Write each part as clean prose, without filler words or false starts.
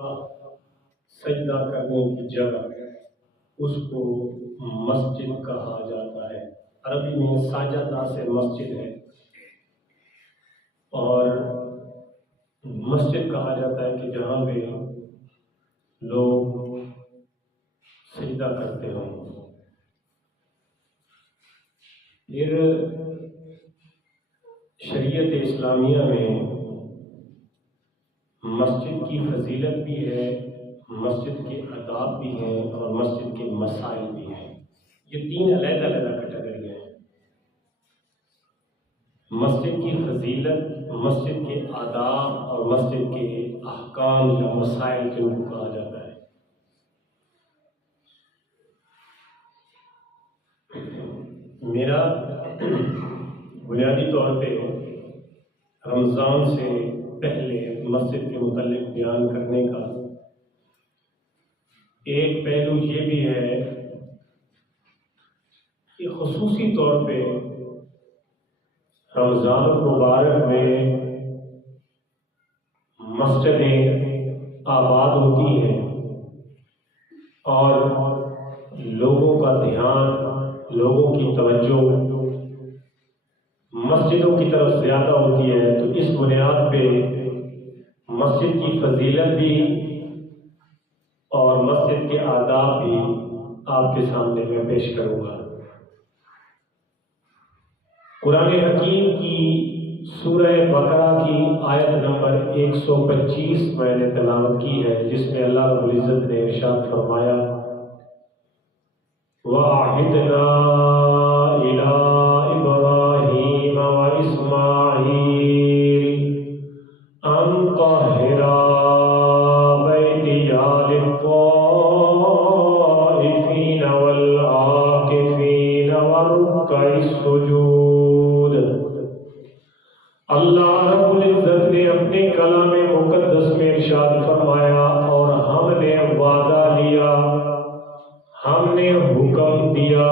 سجدہ کرنے کی جگہ اس کو مسجد کہا جاتا ہے۔ عربی میں ساجدہ سے مسجد ہے، اور مسجد کہا جاتا ہے کہ جہاں پہ لوگ سجدہ کرتے ہوں۔ پھر شریعت اسلامیہ میں مسجد کی فضیلت بھی ہے، مسجد کے آداب بھی ہیں، اور مسجد کے مسائل بھی ہیں۔ یہ تین علیحدہ علیحدہ کیٹیگریاں ہیں۔ مسجد کی فضیلت، مسجد کے آداب اور مسجد کے احکام یا مسائل جن کو کہا جاتا ہے۔ میرا بنیادی طور پہ رمضان سے پہلے مسجد کے متعلق بیان کرنے کا ایک پہلو یہ بھی ہے کہ خصوصی طور پہ رمضان المبارک میں مسجدیں آباد ہوتی ہیں اور لوگوں کا دھیان، لوگوں کی توجہ مسجدوں کی طرف زیادہ ہوتی ہے، تو اس بنیاد پہ مسجد کی فضیلت بھی اور مسجد کے آداب بھی آپ کے سامنے میں پیش کروں گا۔ قرآن حکیم کی سورہ بقرہ کی آیت نمبر 125 میں نے تلاوت کی ہے، جس میں اللہ رب العزت نے ارشاد فرمایا وَعَهِدْنَا إِلَىٰ إِبْرَاهِيمَ وَإِسْمَاعِيلَ أَن طَهِّرَا بَيْتِيَ لِلطَّائِفِينَ وَالْعَاكِفِينَ وَالرُّكَّعِ السُّجُودِ۔ اللہ رب العزت نے اپنے کلام مقدس میں ارشاد فرمایا، اور ہم نے وعدہ لیا، ہم نے حکم دیا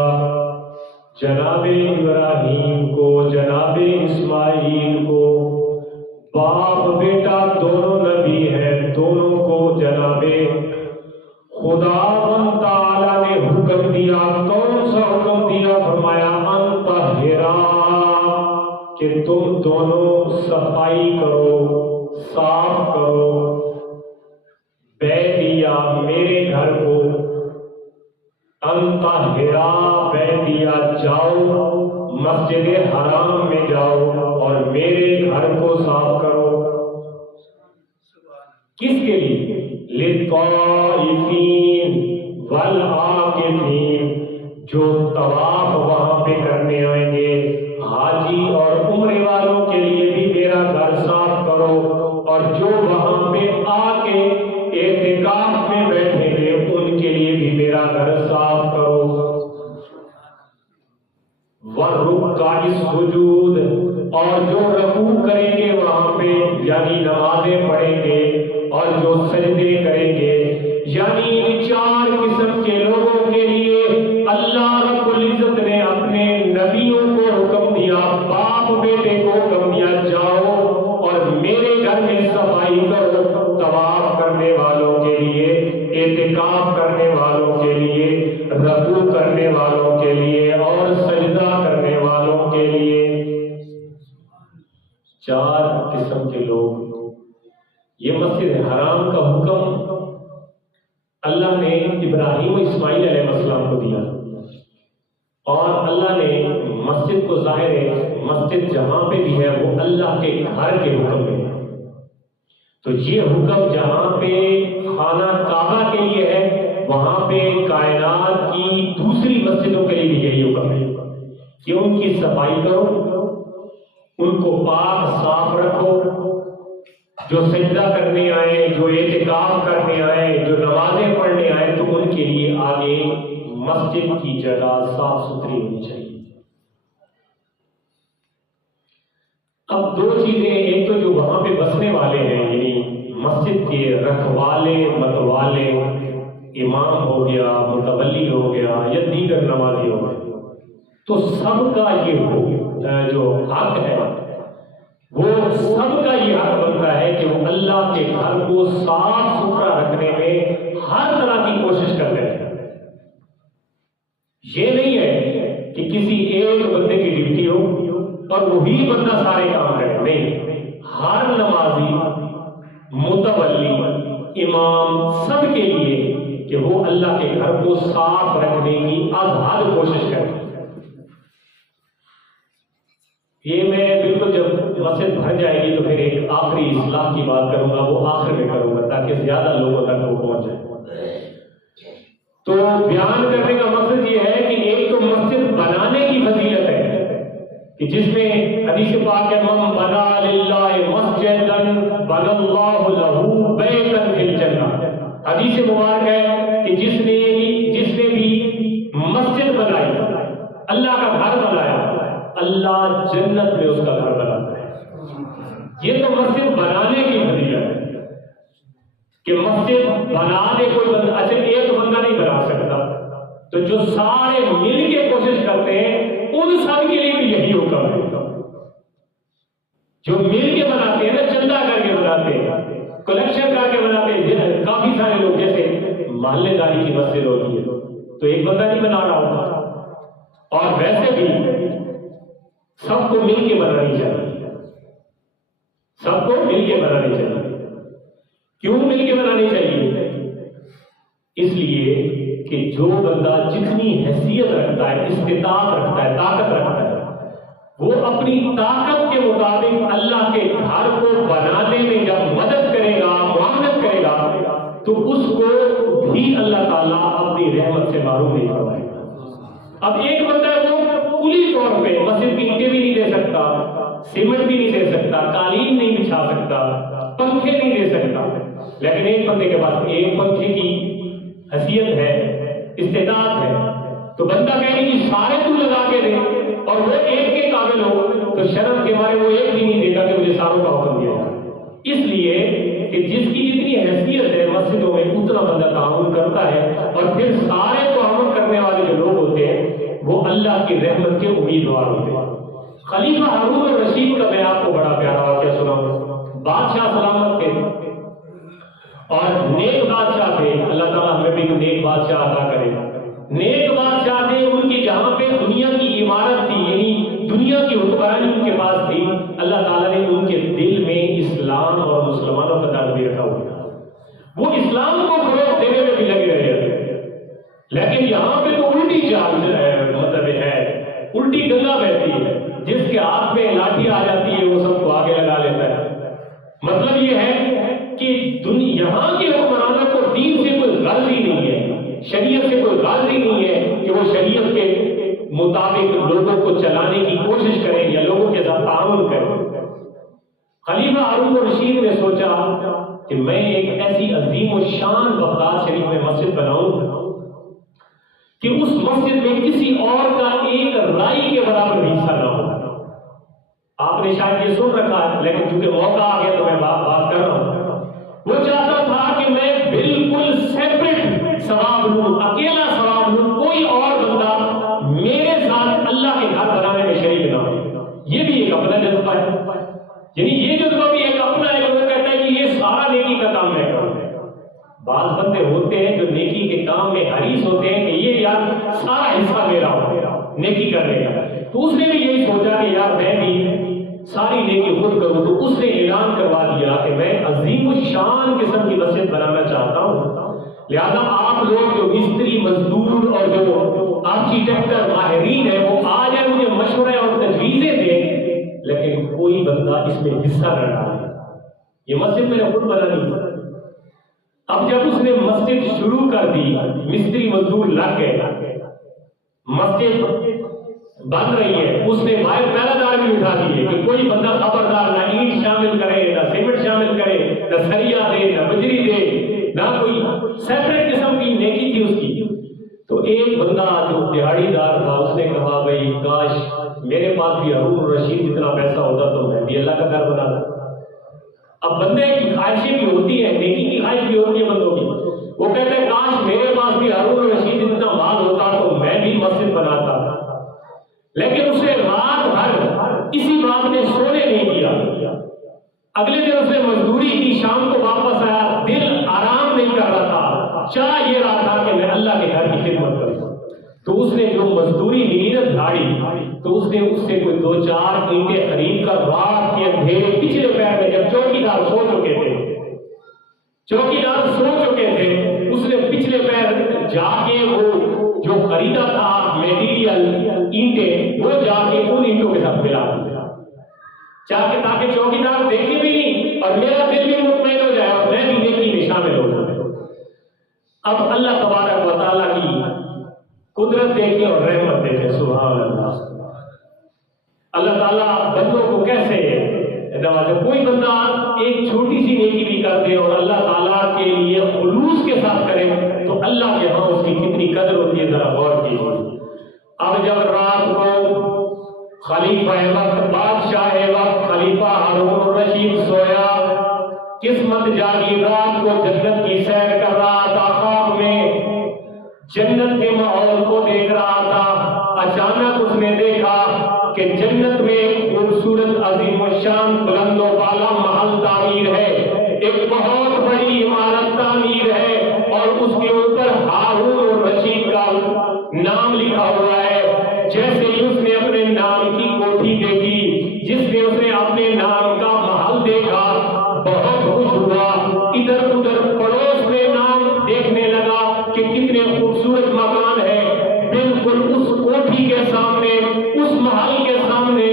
جناب ابراہیم کو، جناب اسماعیل کو، باپ بیٹا دونوں نبی ہیں، دونوں کو جناب خدا تعالی نے حکم دیا۔ کون سا حکم دیا؟ فرمایا ان طہرا، کہ تم دونوں صفائی کرو، صاف کرو، بیتیا میرے گھر کو، ان طہرا بیتیا جاؤ، مسجد حرام میں جاؤ اور میرے گھر کو صاف کرو۔ کس کے لیے؟ للطائفین والعاکفین، جو طواف وہاں پہ کرنے آئیں گے، حاجی اور عمرے والوں کے لیے بھی میرا گھر صاف کرو، اور جو وہاں پہ آ کے اعتکاف میں بیٹھیں گے ان کے لیے بھی میرا گھر صاف کرو۔ وَالرُّكَّعِ السُّجُودِ، اور جو رکوع کریں گے وہاں پہ، یعنی نمازیں پڑھیں گے، اور جو سجدے کریں گے، یعنی ان چار قسم کے لوگوں کے لیے اللہ رب العزت نے اپنے نبیوں کو حکم دیا، باپ بیٹے کو حکم دیا، جاؤ اور میرے گھر میں صفائی کرو، طواف کرنے والوں کے لیے، اعتکاف کرنے والوں کے لیے، رکوع کرنے والوں کے لیے اور سجدہ کرنے والوں کے لیے۔ چار قسم کے لوگ۔ یہ مسجد حرام کا حکم اللہ نے ابراہیم و اسماعیل علیہ السلام کو دیا، اور اللہ نے مسجد کو ظاہر ہے مسجد جہاں پہ بھی ہے وہ اللہ کے گھر کے حکم میں ہے، تو یہ حکم جہاں پہ خانہ کعبہ کے لیے ہے وہاں پہ کائنات کی دوسری مسجدوں کے لیے بھی یہی حکم ہے کہ ان کی صفائی کرو، ان کو پاک صاف رکھو، جو سجدہ کرنے آئے، جو اعتکاف کرنے آئے، جو نمازیں پڑھنے آئے، تو ان کے لیے آگے مسجد کی جگہ صاف ستھری ہونی چاہیے۔ اب دو چیزیں، ایک تو جو وہاں پہ بسنے والے ہیں، یعنی مسجد کے رکھوالے، متوالے، امام ہو گیا، متولی ہو گیا یا دیگر نمازی ہو گئے، تو سب کا یہ جو حق ہے وہ سب کا یہ حق بنتا ہے کہ وہ اللہ کے گھر کو صاف ستھرا رکھنے میں ہر طرح کی کوشش کرتے ہیں۔ یہ نہیں ہے کہ کسی ایک بندے کی ڈیوٹی ہو اور وہی بندہ سارے کام کرے، نہیں، ہر نمازی، متولی، امام، سب کے لیے کہ وہ اللہ کے گھر کو صاف رکھنے کی از حد کوشش کرے۔ یہ میں بالکل جب مسجد بھر جائے گی تو پھر ایک آخری اصلاح کی بات کروں گا، وہ آخر میں کروں گا تاکہ زیادہ لوگوں تک وہ پہنچ جائے۔ تو بیان کرنے کا مقصد یہ ہے کہ ایک تو مسجد بنانے کی فضیلت ہے کہ جس میں حدیث پاک ہے من بنا للہ مسجدا بنى اللہ لہ بیتا فی الجنہ، حدیث مبارک ہے کہ جس نے بھی مسجد بنائی، اللہ کا گھر بنایا، اللہ جنت میں اس کا گھر بناتا ہے۔ یہ تو مسجد بنانے کی فضیلت ہے کہ مسجد بنا دے کوئی بندہ، اچھا ایک بندہ نہیں بنا سکتا، تو جو سارے مل کے کوشش کرتے ہیں ان سب کے لیے بھی یہی حکم ہے۔ جو مل کے بناتے ہیں نا، چندہ کر کے بناتے ہیں، کلیکشن کر کے بناتے ہیں، کافی سارے لوگ، جیسے محلے داری کی مسجد ہوتی ہے تو ایک بندہ نہیں بنا رہا ہوتا، اور ویسے بھی سب کو مل کے بنانی چاہیے، سب کو مل کے بنانی چاہیے۔ کیوں مل کے بنانی چاہیے؟ اس لیے کہ جو بندہ جتنی حیثیت رکھتا ہے، استطاعت رکھتا ہے، طاقت رکھتا ہے، وہ اپنی طاقت کے مطابق اللہ کے گھر کو بنانے میں جب مدد کرے گا، معاونت کرے گا، تو اس کو بھی اللہ تعالیٰ اپنی رحمت سے محروم نہیں فرمائے گا۔ اب ایک بندہ ہے وہ کلی طور پہ مسجد کی اینٹیں بھی نہیں دے سکتا، سیمنٹ بھی نہیں دے سکتا، قالین نہیں بچھا سکتا، پنکھے نہیں دے سکتا، لیکن ایک بندے کے پاس ایک پنکھے کی حیثیت ہے، استطاعت ہے، تو بندہ کہے کہ سارے تو لگا کے دے اور وہ ایک کے قابل ہو، تو شرم کے مارے وہ ایک بھی نہیں دیتا کہ مجھے ساروں کا حکم دیا جائے۔ اس لیے کہ جس کی جتنی حیثیت ہے مسجدوں میں اتنا بندہ تعاون کرتا ہے، اور پھر سارے تعاون کرنے والے جو لوگ ہوتے ہیں وہ اللہ کی رحمت کے امیدوار ہوتے ہیں۔ خلیفہ ہارون الرشید کا میں آپ کو بڑا پیارا واقعہ سناؤں۔ بادشاہ سلامت تھے اور نیک بادشاہ تھے، اللہ تعالیٰ ہمیں بھی نیک بادشاہ عطا کرے۔ نیک بادشاہ تھے، ان کی جہاں پہ دنیا کی عمارت تھی، یعنی دنیا کی حکمرانی ان کے پاس تھی، اللہ تعالیٰ نے ان کے دل میں اسلام اور مسلمانوں کا درد بھی رکھا ہوا تھا۔ وہ اسلام کو فروغ دینے میں بھی لگے رہے تھے، لیکن یہاں پہ تو الٹی چال مطلب ہے، الٹی گنگا بہتی ہے، جس کے ہاتھ میں لاٹھی آ جاتی ہے وہ سب کو آگے لگا لیتا ہے۔ مطلب یہ ہے کہ یہاں کے حکمرانوں کو دین سے کوئی غرض ہی نہیں ہے، شریعت سے کوئی غرض ہی نہیں ہے کہ وہ شریعت کے مطابق لوگوں کو چلانے کی کوشش کریں یا لوگوں کے ساتھ تعاون کریں۔ خلیفہ ہارون الرشید نے سوچا کہ میں ایک ایسی عظیم و شان بغداد شریف میں مسجد بناؤں کہ اس مسجد میں کسی اور کا ایک رائی کے برابر بھی حصہ نہ ہو۔ آپ نے شاید یہ سن رکھا ہے، لیکن چونکہ موقع آ گیا تو میں بات کر رہا ہوں۔ وہ چاہتا تھا کہ میں بالکل سیپریٹ ثواب لوں، اکیلا ثواب لوں، کوئی اور بندہ میرے ساتھ اللہ کے گھر بنانے میں شریک نہ ہو۔ یہ بھی ایک اپنا جذبہ ہے، یعنی یہ جذبہ بھی ایک اپنا ہے، وہ کہتا ہے کہ یہ سارا نیکی کا کام میں کروں۔ بعض بندے ہوتے ہیں جو نیکی کے کام میں حریص ہوتے ہیں کہ یہ یار سارا حصہ میرا ہو نیکی کرنے کا، تو اس نے بھی یہی سوچا کہ یار میں بھی ساری نیکی خود کروں، تو اس نے اعلان کروا دیا کہ میں عظیم الشان قسم کی مسجد بنانا چاہتا ہوں، لہذا آپ لوگ جو مستری، مزدور اور جو آرکیٹیکٹر ماہرین ہیں وہ آ جائیں، مجھے مشورے اور تجویزیں دیں، لیکن کوئی بندہ اس میں حصہ نہ ڈالے، یہ مسجد میں نے خود بنانی۔ اب جب اس نے مسجد شروع کر دی، مستری مزدور لگ گئے، مسجد بن رہی ہے، اس نے باہر پہرہ دار بھی اٹھا دیے کہ کوئی بندہ خبردار نہ اینٹ شامل کرے، نہ سیمنٹ شامل کرے، نہ سریا دے، نہ بجری دے، نہ کوئی سیپریٹ قسم کی نیکی تھی اس کی۔ تو ایک بندہ جو دیہڑی دار تھا اس نے کہا بھائی کاش میرے پاس بھی ہارون الرشید جتنا پیسہ ہوتا تو میں بھی اللہ کا گھر بناتا۔ اب بندے کی خواہشیں بھی ہوتی ہیں، نیکی کی خواہش بھی ہوتی ہے بندوں کی، وہ کہتے ہیں کاش میرے پاس بھی ہارون الرشید جتنا مال ہوتا تو میں بھی مسجد بناتا، لیکن اسے رات بھر اسی بات نے سونے نہیں دیا چاہ یہ رہا تھا کہ میں اللہ کے گھر کی خدمت کروں، تو اس نے جو مزدوری لی نا دھاڑی، تو اس نے اس سے کوئی 2-4 اینٹیں خرید کر رات کے اندھیرے پچھلے پیر میں، جب چوکیدار سو چکے تھے، اس نے پچھلے پیر جا کے وہ جو خریدا تھا میٹیریل اینٹیں، وہ جا کے ان اینٹوں کے ساتھ ملا دیا، تاکہ چوکیدار دیکھے بھی نہیں اور میرا دل بھی مطمئن ہو جائے اور میں بھی نیکی میں شامل ہو جاؤں۔ اب اللہ تبارک و تعالیٰ کی قدرت دیکھیں اور رحمت دیکھیں، سبحان اللہ۔ اللہ تعالیٰ بندوں کو کیسے نوازے، کوئی بندہ ایک چھوٹی سی نیکی بھی کر دے اور اللہ تعالیٰ کے لیے خلوص کے ساتھ کرے تو اللہ کے ہاں اس کی کتنی قدر ہوتی ہے، ذرا غور کیجیے۔ اب جب رات کو خلیفہ وقت، بادشاہ وقت خلیفہ ہارون الرشید سویا، قسمت جاگی، رات کو جنت کی سیر کر رہا تھا، خواب میں جنت کے ماحول کو دیکھ رہا تھا، اچانک اس نے دیکھا کہ جنت میں ایک خوبصورت عظیم الشان بلند و بالا محل تعمیر ہے، ایک بہت بڑی عمارت تعمیر ہے اور اس کے اوپر ہارون الرشید کا نام لکھا ہوا ہے۔ جیسے ہی اس نے اپنے نام کی کوٹھی دیکھی، جس نے اس نے اپنے نام کا محل دیکھا، بہت خوش ہوا، ادھر ادھر پڑوس میں نام دیکھنے لگا کہ کتنے خوبصورت مکان ہے۔ بالکل اس کوٹھی کے سامنے، اس محل کے سامنے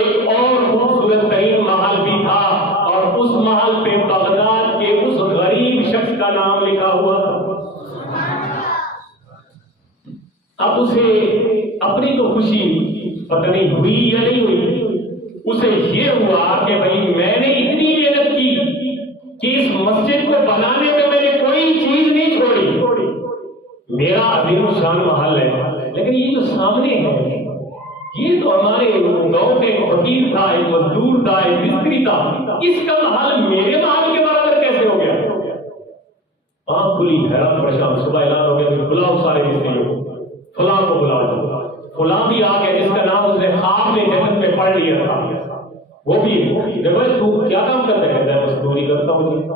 ایک اور خوبصورت ترین محل بھی تھا اور اس محل پہ بغداد کے اس غریب شخص کا نام لکھا ہوا تھا۔ اب اسے اپنی تو خوشی پتہ نہیں ہوئی یا نہیں ہوئی، اسے یہ ہوا کہ بھائی میں نے اتنی محنت کی کہ اس مسجد کو بنانے میں میں نے کوئی چیز نہیں چھوڑی، میرا عظیم الشان محل ہے، لیکن یہ جو سامنے ہے یہ تو ہمارے گاؤں کے ایک فقیر تھا، ایک مزدور تھا، ایک مستری تھا، اس کا محل میرے محل کے برابر کیسے ہو گیا؟ آنکھ کھلی، حیران پریشان، صبح اعلان ہو گیا کہ بلاؤ سارے مستریوں کو، فلاں کو بلاؤ، فلاں بھی آ گیا جس کا نام اس نے خواب میں جنت میں پڑھ لیا تھا، وہ بھی تو کیا کام کرتا ہے؟ کہتا ہے مزدوری کرتا ہوں جی۔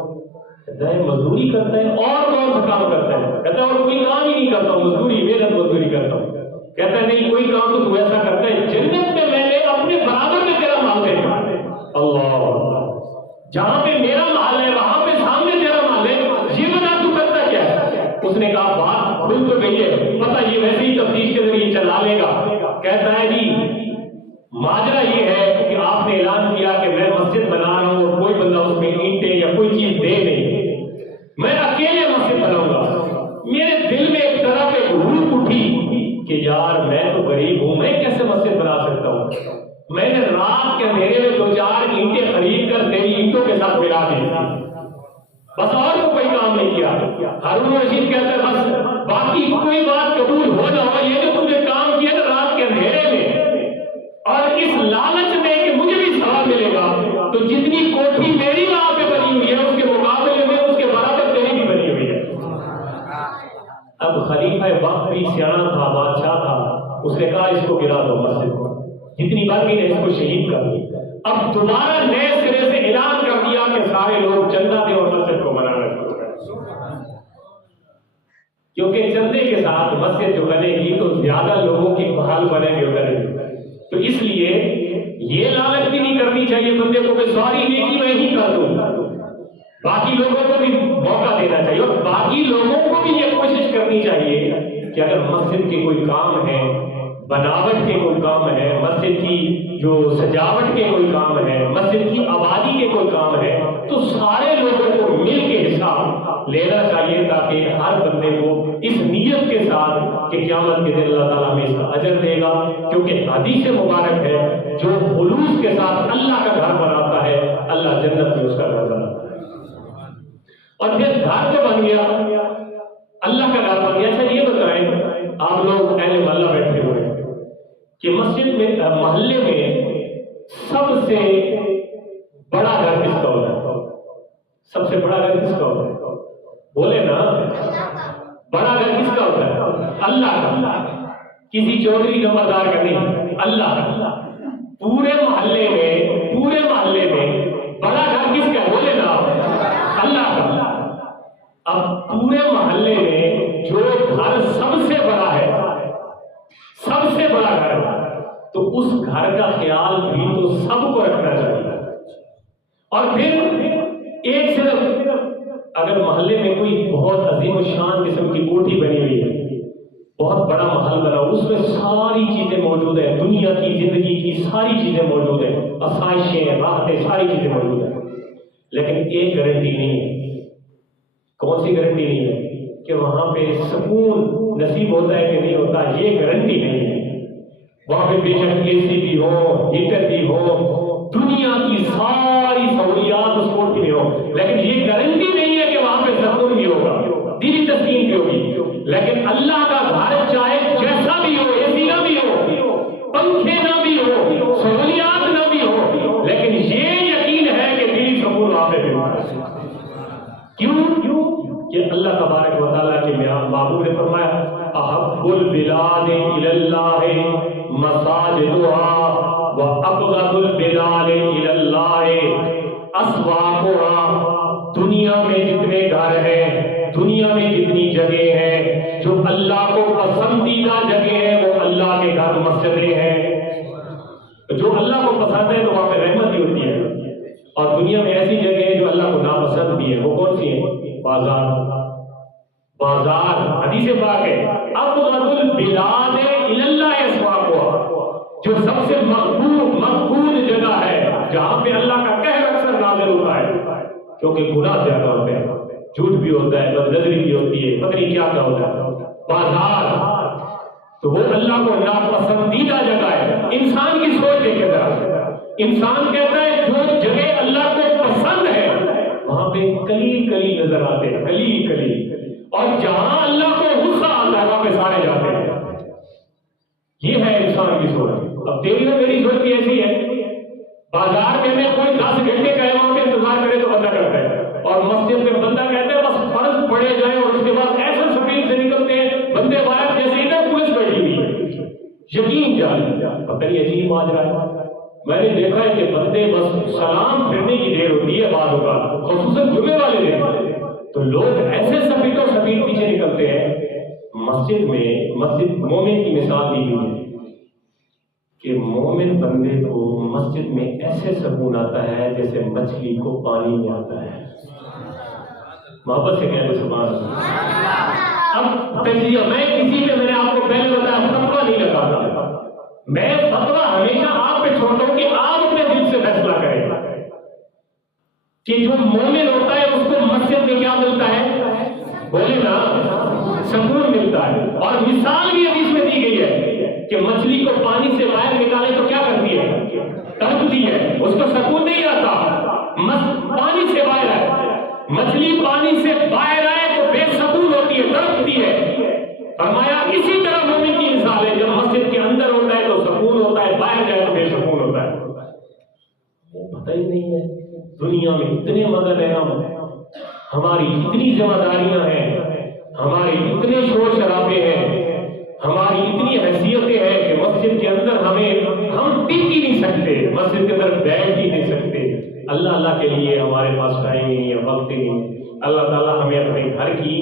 کہتا ہے مزدوری کرتا ہے؟ اور کون سا کام کرتا ہے؟ کہتا ہے اور کوئی کام ہی نہیں کرتا ہوں، مزدوری محنت مزدوری کرتا ہوں۔ کہتا ہے نہیں کوئی کام تو ایسا کرتا ہے، جنت میں میں نے اپنے برابر میں تیرا محل دیکھا، اللہ، جہاں پہ میرا محل ہے وہاں پہ سامنے تیرا محل ہے، یہ بنا تو کرتا کیا ہے؟ اس نے کہا بات کھل تو گئی ہے، پتہ یہ ویسے ہی تفتیش کے ذریعے چلا لے گا۔ کہتا ہے جی ماجرا یہ ہے کہ آپ نے اعلان کیا کہ میں مسجد بنا رہا ہوں اور کوئی بندہ اس میں اینٹیں یا کوئی چیز دے نہیں، میں اکیلے مسجد بناؤں گا۔ میرے دل میں ایک طرح پہ روح اٹھی کہ یار میں تو غریب ہوں، میں کیسے مسجد بنا سکتا ہوں؟ میں نے رات کے اندھیرے میں 2-4 اینٹیں خرید کر تیری اینٹوں کے ساتھ ملا دی، بس اور تو کوئی کام نہیں کیا۔ ہارون رشید کہتا ہے بس باقی کوئی بات قبول ہو نہ ہو، یہ جو تم نے کام کیا نا رات کے اندھیرے میں اور اس لالچ میں کہ مجھے بھی ثواب ملے گا، تو جتنی کوٹھی میری وہاں پہ بنی ہوئی ہے اس کے مقابلے میں اس کے برابر تیری بھی بنی ہوئی ہے۔ اب خلیفہ وقت بھی سیاح تھا، بادشاہ تھا، اس نے کہا اس کو گرا دو مسجد کو، جتنی بار بھی نے اس کو شہید کر دی۔ اب دوبارہ نئے سرے سے اعلان کر دیا کہ سارے لوگ چندہ دیں اور مسجد کو بنانا شروع کریں، کیونکہ چندے کے ساتھ مسجد جو بنے گی تو زیادہ لوگوں کی بحال بنے گی ادھر، تو اس لیے یہ لالچ بھی نہیں کرنی چاہیے بندے کو کہ ساری نیکی میں ہی کر دوں، باقی لوگوں کو بھی موقع دینا چاہیے اور باقی لوگوں کو بھی یہ کوشش کرنی چاہیے کہ اگر مسجد کے کوئی کام ہے، بناوٹ کے کوئی کام ہے، مسجد کی جو سجاوٹ کے کوئی کام ہے، مسجد کی آبادی کے کوئی کام ہے، تو سارے لوگوں کو مل کے حصہ لینا چاہیے تاکہ ہر بندے کو اس نیت کے ساتھ کہ قیامت کے دن اللہ تعالیٰ ہمیں اس کا اجر دے گا، کیونکہ حدیث مبارک ہے جو خلوص کے ساتھ اللہ کا گھر بناتا ہے اللہ جنت میں اس کا گھر بناتا ہے۔ اور پھر گھر جو بن گیا اللہ کا گھر بن گیا، اچھا یہ بتائیں آپ لوگ اہل محلہ بیٹھے ہوئے کہ مسجد میں محلے میں سب سے بڑا گھر کس کا ہوتا ہے؟ سب سے بڑا گھر کس کا ہوتا ہے؟ بولے نا، بڑا گھر کس کا ہوتا ہے؟ اللہ کا، کسی چودھری نمبردار کا نہیں، اللہ کا۔ پورے محلے میں بڑا گھر کس کا ہے؟ بولے نا، اللہ کا۔ اب پورے محلے میں جو گھر سب سے بڑا ہے، سب سے بڑا گھر، تو اس گھر کا خیال بھی تو سب کو رکھنا چاہیے۔ اور پھر ایک صرف اگر محلے میں کوئی بہت عظیم و شان قسم کی کوٹھی بنی ہوئی ہے، بہت بڑا محل بنا، اس میں ساری چیزیں موجود ہیں، دنیا کی زندگی کی ساری چیزیں موجود ہیں، آسائشیں، راحتیں، ساری چیزیں موجود ہیں، لیکن ایک گارنٹی نہیں ہے۔ کون سی گارنٹی نہیں ہے؟ کہ وہاں پہ سکون نصیب ہوتا ہے کہ نہیں ہوتا، یہ گارنٹی نہیں ہے۔ وہاں پہ بے شک اے سی بھی ہو، ہیٹر بھی ہو، دنیا کی ساری سہولیات اس کوٹھی میں ہو، لیکن یہ گارنٹی نہیں ہے کہ وہاں پہ سکون بھی ہوگا، دلی تسکین بھی ہوگی۔ لیکن اللہ کا گھر چاہے جیسا بھی ہو، اے سی نہ بھی ہو، پنکھے نہ بھی ہو، سہولیات نہ بھی ہو، لیکن یہ یقین ہے کہ دلی سکون وہاں پہ ملتا ہے۔ کیوں؟ کہ اللہ تبارک و تعالیٰ کے محبوب نے فرمایا احب البلاد الی اللہ مساجدها وابغض البلاد الی اللہ اسواقها۔ دنیا میں جتنے گھر ہیں، دنیا میں جتنی جگہ ہیں، جو اللہ کو پسندیدہ جگہ ہیں وہ اللہ کے گھر مسجدیں ہیں۔ جو اللہ کو پسند ہے تو وہاں پہ رحمت ہی ہوتی ہے، اور دنیا میں ایسی جگہ ہے جو اللہ کو ناپسند بھی ہے، وہ کون سی ہیں؟ بازار حدیث پاک ہے ابغض البلاد الی اللہ اسواقها، جو سب سے مقبول جگہ ہے جہاں پہ اللہ کا قہر اکثر نازل ہوتا ہے، کیونکہ گناہ زیادہ ہوتے ہیں، جھوٹ بھی ہوتا ہے، بدنظری بھی ہوتی ہے، پتہ نہیں کیا ہوتا ہے۔ بازار تو وہ اللہ کو ناپسندیدہ جگہ ہے۔ انسان کی سوچ دیکھے ذرا، انسان کہتا ہے جو جگہ اللہ کو پسند ہے وہاں پہ قلیل قلیل نظر آتے ہیں، قلیل قلیل، اور جہاں اللہ کو غصہ آتا ہے وہاں پہ سارے جاتے ہیں۔ یہ ہے انسان کی سوچ۔ اب تیری اور میری سوچ بھی ایسی ہے، بازار میں کوئی 10 گھنٹے کا وہاں پہ انتظار کرے تو بندہ کرتا ہے، اور مسجد میں بندہ کہتا ہے بس فرض پڑے جائیں، اور اس کے بعد ایسا سپیڈ سے نکلتے ہیں بندے باہر جیسے ادھر پولیس بیٹھی ہوئی ہے، یقین جانے پتہ نہیں عجیب ماجرا ہے۔ میں نے دیکھا ہے کہ بندے بس سلام پھرنے کی دیر ہوتی ہے بعض اوقات، خصوصاً جمعے والے دن، تو لوگ ایسے سپیڈ پیچھے نکلتے ہیں۔ مسجد مومن کی مثال دی ہوئی ہے کہ مومن بندے کو مسجد میں ایسے سکون آتا ہے جیسے مچھلی کو پانی میں آتا ہے۔ محبت سے کہتے سبحان اللہ۔ اب تجزیہ میں کسی پہ، میں نے آپ کو پہلے بتایا فتویٰ نہیں لگاتا، میں فتویٰ ہمیشہ آپ پہ چھوڑتا ہوں کہ آپ اپنے دل سے فیصلہ کریں کہ جو مومن ہوتا ہے اس کو مسجد میں کیا ملتا ہے؟ بولے نا، سکون ملتا ہے۔ اور مثال بھی حدیث میں دی گئی ہے کہ مچھلی کو پانی سے باہر نکالے تو کیا کرتی ہے؟ تڑپتی ہے، اس کو سکون نہیں آتا۔ پانی سے باہر آئے، مچھلی پانی سے باہر آئے تو بے سکون ہوتی ہے، تڑپتی ہے۔ فرمایا اسی طرح مومن کی مثال ہے، جب مسجد کے اندر ہوتا ہے تو سکون ہوتا ہے، باہر جائے تو بے سکون ہوتا ہے۔ پتہ ہی نہیں ہے دنیا میں اتنے مگن ہیں ہم، ہماری اتنی ذمہ داریاں ہیں، ہمارے اتنے شور شرابے ہیں، ہماری اتنی حیثیتیں ہیں کہ مسجد کے اندر ہم ٹک ہی نہیں سکتے، مسجد کے اندر بیٹھ ہی نہیں سکتے۔ اللہ کے لیے ہمارے پاس ٹائم ہی نہیں ہے، وقت ہی نہیں ہے۔ اللہ تعالیٰ ہمیں اپنے گھر کی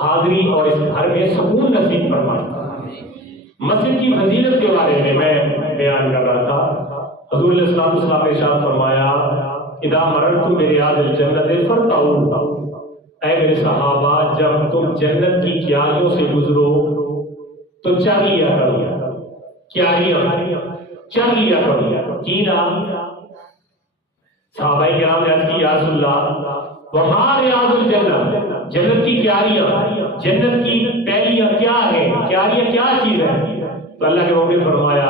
حاضری اور اس گھر میں سکون نصیب فرمائے۔ مسجد کی فضیلت کے بارے میں بیان کر رہا تھا۔ حضور علیہ السلام نے ارشاد فرمایا اذا مررتم بریاض الجنت فرتعوا، اے میرے صحابہ جب تم جنت کی کیاریوں سے گزرو تو چل لیا کرو، کیاریاں چل لیا کرو۔ کینا صحابہ کرام نے عرض کی یا رسول اللہ وما ریاض الجنہ، جنت کی کیاریاں، جنت کی پہلیاں کیا ہیں؟ کیاریاں کیا چیز ہے؟ تو اللہ کے نبی نے فرمایا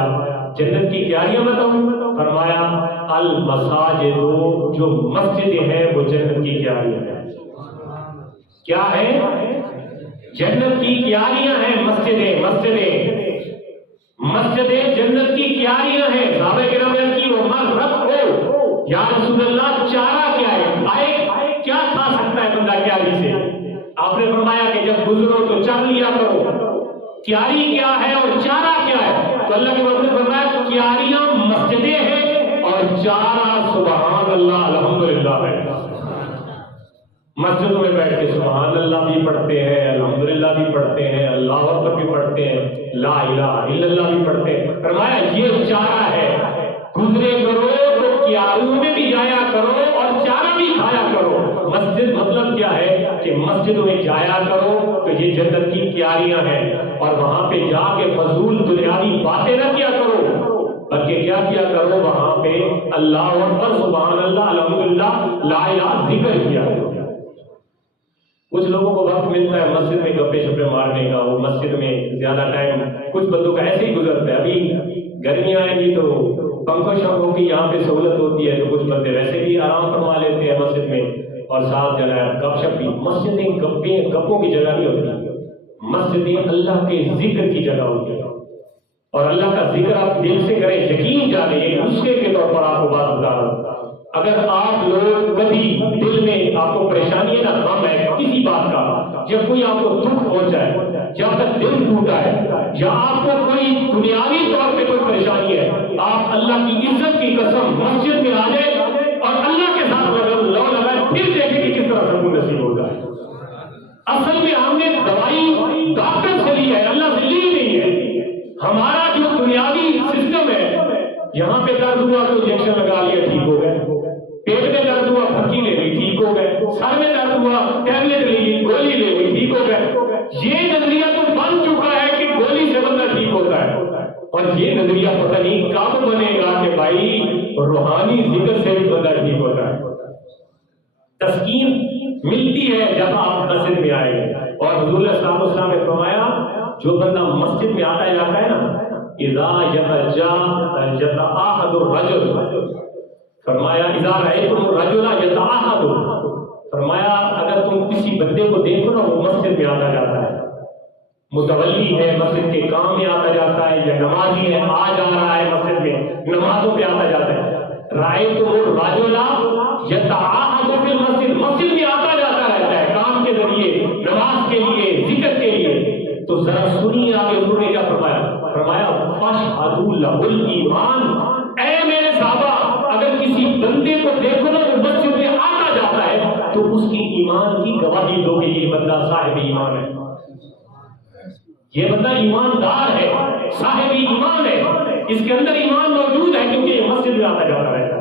جنت کی کیاریاں بتاؤں؟ فرمایا المساجد، جو مسجدیں ہیں وہ جنت کی کیاریاں ہیں۔ کیا ہے؟ جنت کی کیاریاں ہیں مسجدیں، مسجدیں جنت کی کیاریاں ہیں۔ صحابہ کرام نے کی وہ مر رکھو یا رسول اللہ چارہ کیا ہے؟ آئے کیا کھا سکتا ہے بندہ کیاری سے؟ آپ نے فرمایا کہ جب گزرو تو چر لیا کرو۔ کیاری کیا ہے اور چارہ کیا ہے؟ تو اللہ کے نبی نے فرمایا کیاریاں مسجدیں ہیں اور چارہ سبحان اللہ الحمدللہ ہے۔ مسجدوں میں بیٹھ کے سبحان اللہ بھی پڑھتے ہیں، الحمدللہ بھی پڑھتے ہیں، اللہ اکبر بھی پڑھتے ہیں، لا الہ الا اللہ بھی پڑھتے ہیں۔ فرمایا یہ چارہ ہے، گزرے کرو تو کیاروں میں بھی جایا کرو اور چارہ بھی کھایا کرو۔ مسجد مطلب کیا ہے کہ مسجدوں میں جایا کرو تو یہ جنت کی کیاریاں ہیں، اور وہاں پہ جا کے فضول دنیاوی باتیں نہ کیا کرو، بلکہ کیا کیا کرو وہاں پہ اللہ اکبر سبحان اللہ الحمدللہ لا الہ ذکر کیا کرو۔ کچھ لوگوں کو وقت ملتا ہے مسجد میں گپے شپے مارنے کا، وہ مسجد میں زیادہ ٹائم کچھ بندوں کا ایسے ہی گزرتا ہے۔ ابھی گرمیاں آئیں گی تو پنکھوں شنکھوں کی یہاں پہ سہولت ہوتی ہے تو کچھ بندے ویسے بھی آرام فرما لیتے ہیں مسجد میں، اور ساتھ جو ہے گپ شپ بھی۔ مسجدیں گپوں کی جگہ نہیں ہوتی، مسجدیں اللہ کے ذکر کی جگہ ہوتی ہے، اور اللہ کا ذکر آپ دل سے کریں، یقین جانے ایک نسخے کے طور پر آپ کو بات بتا رہا ہوں۔ اگر آپ لوگ کبھی دل میں آپ کو پریشانی ہے نا، غم ہے کسی بات کا، جب کوئی آپ کو دکھ پہنچا ہے، جب تک دل ٹوٹا ہے، یا آپ کو کوئی دنیاوی طور پہ کوئی پریشانی ہے، آپ اللہ کی عزت کی قسم مسجد میں آ جائیں اور اللہ کے ساتھ لو لگائیں، پھر دیکھیں کہ کس طرح سکون نصیب ہوتا ہے۔ اصل میں ہم نے دوائی ڈاکٹر سے لی ہے، اللہ سے لی نہیں ہے۔ ہمارا جو دنیاوی سسٹم ہے، یہاں پہ درد ہوا تو انجیکشن لگا لیا ٹھیک ہو گئے، پیٹ میں درد ہوا پھکی لے لی ٹھیک ہو گئے، سر میں درد ہوا ٹیبلٹ لے لی گولی لے لی ٹھیک ہو گئے۔ یہ نظریہ تو بن چکا ہے کہ گولی سے بندہ ٹھیک ہوتا ہے، اور یہ نظریہ پتہ نہیں کب بنے گا کہ بھائی روحانی ذکر سے بھی بندہ ٹھیک ہوتا ہے۔ تسکین ملتی ہے جب آپ مسجد میں آئے گے، اور حضور صلی اللہ علیہ وسلم نے فرمایا جو بندہ مسجد میں آتا جاتا ہے نا، اذا یتعاہد الرجل، فرمایا اذا رأیتم الرجل یتعاہد، فرمایا اگر تم کسی بندے کو دیکھو نا وہ مسجد میں آتا جاتا ہے، متولی ہے، مسجد کے کام میں آتا جاتا ہے، یا نمازی ہے آ جا رہا ہے مسجد میں نمازوں پہ آتا جاتا ہے، رأیتم الرجل یتعاہد فی المسجد، مسجد میں آتا جاتا رہتا ہے کام کے ذریعے، نماز کے لیے، ذکر کے لیے، تو ذرا سنیے آگے حضور نے کیا فرمایا، فرمایا فاشہدوا لہ الایمان، اے میرے صحابہ اگر کسی بندے کو دیکھو نا وہ مسجد میں آتا جاتا ہے تو اس کی ایمان کی گواہی دو کہ یہ بندہ صاحب ایمان ہے، یہ بندہ ایماندار ہے، صاحب ایمان ہے، اس کے اندر ایمان موجود ہے کیونکہ یہ مسجد میں آتا جاتا ہے۔